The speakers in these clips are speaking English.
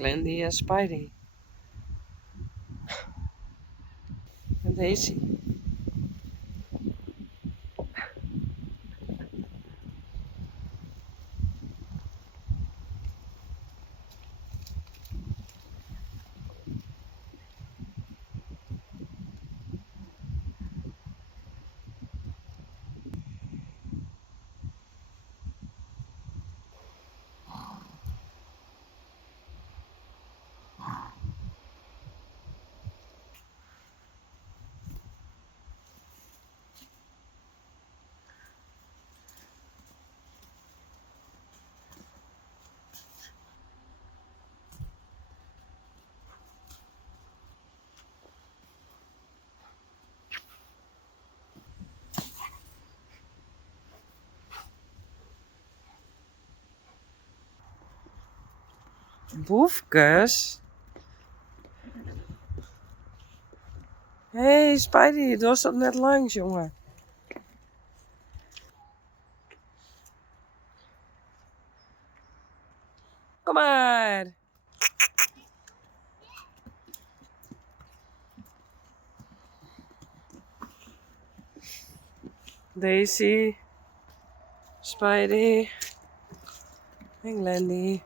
Glendy en Spidey. En Daisy. Boefkes? Hé, hey, Spidey, je was dat net langs, jongen. Kom maar. Daisy, Spidey en Glendy.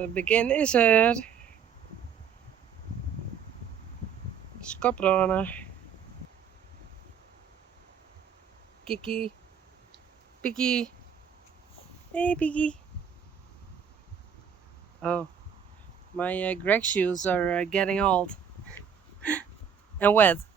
Het begin is er. Skoprunner. Kiki. Piki. Hey, Piki. Oh, my Greg shoes are getting old and wet.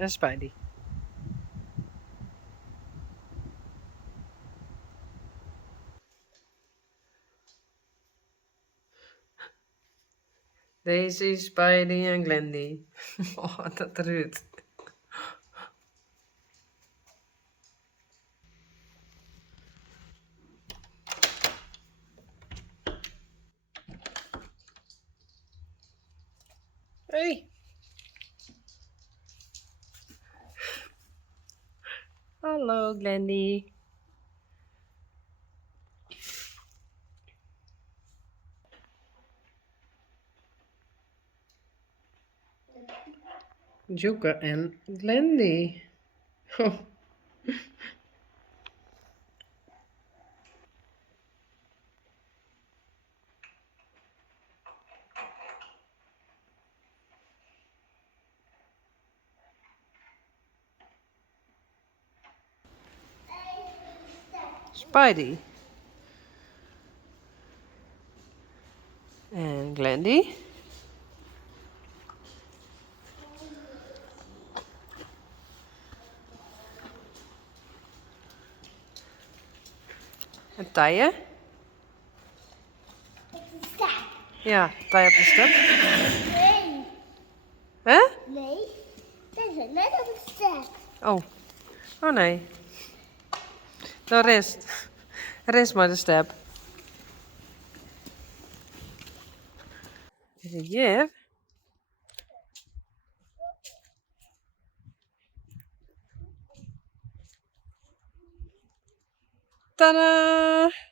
En Spidey. Daisy, Spidey en Glendy. Oh, dat ruut. Hey. Hallo, Glendy. Joker en Glendy. Oh. Spidey. En Glendy. En Tije. Ja, Tije op de step. Nee. Hè? Nee. Dat is net op het stek. Oh. Oh nee. Dan rest. Rest maar de step. Is het hier? Tadaa!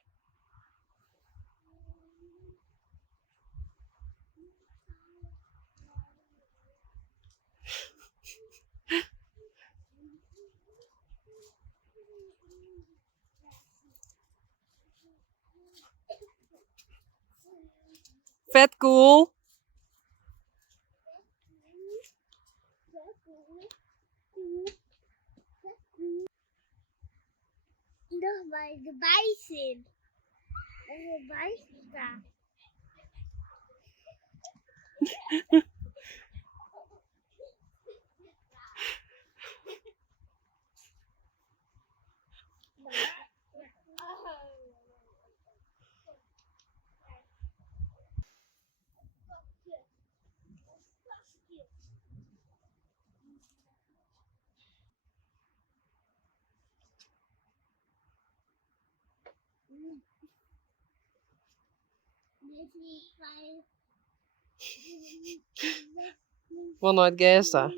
Vet cool. Nog bij de bijzin. En erbij staan. Wil nooit gesta.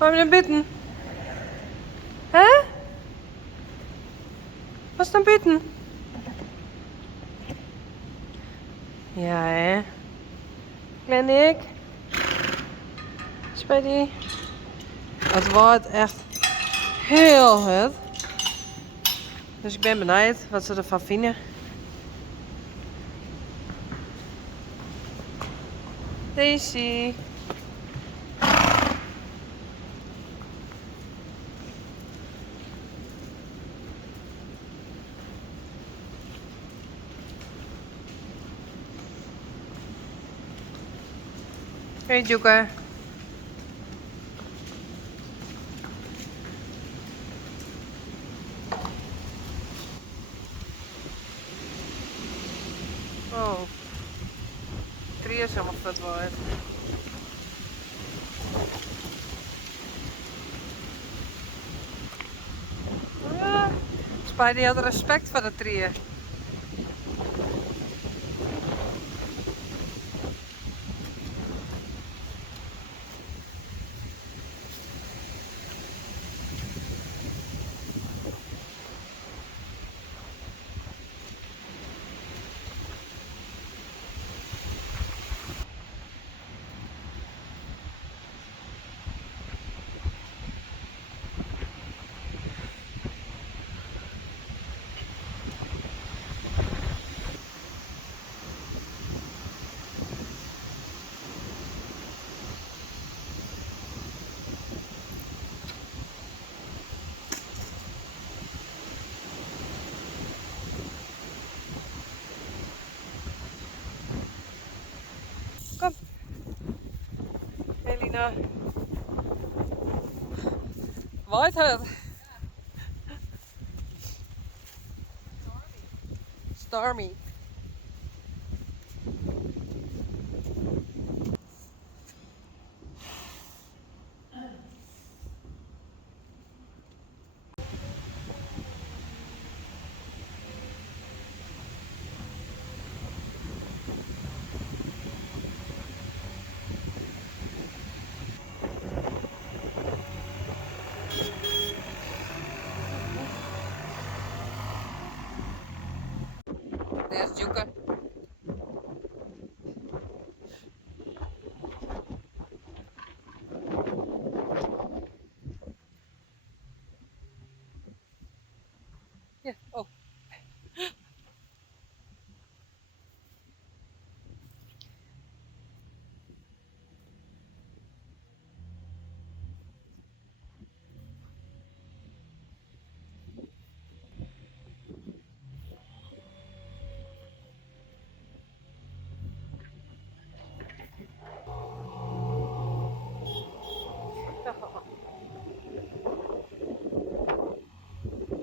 Waar ben je buiten? Hè? Was dan buiten? Ja, hè? Glendy. Spidey. Het wordt echt heel hard. Dus ik ben benieuwd wat ze ervan vinden. Daisy. Hey, Juka. Oh, trieën is helemaal vet waard. Ja, Spidey had respect voor de trieën. Kom, Elina. Waait het? Stormy. There's Juka. Yeah. Oh.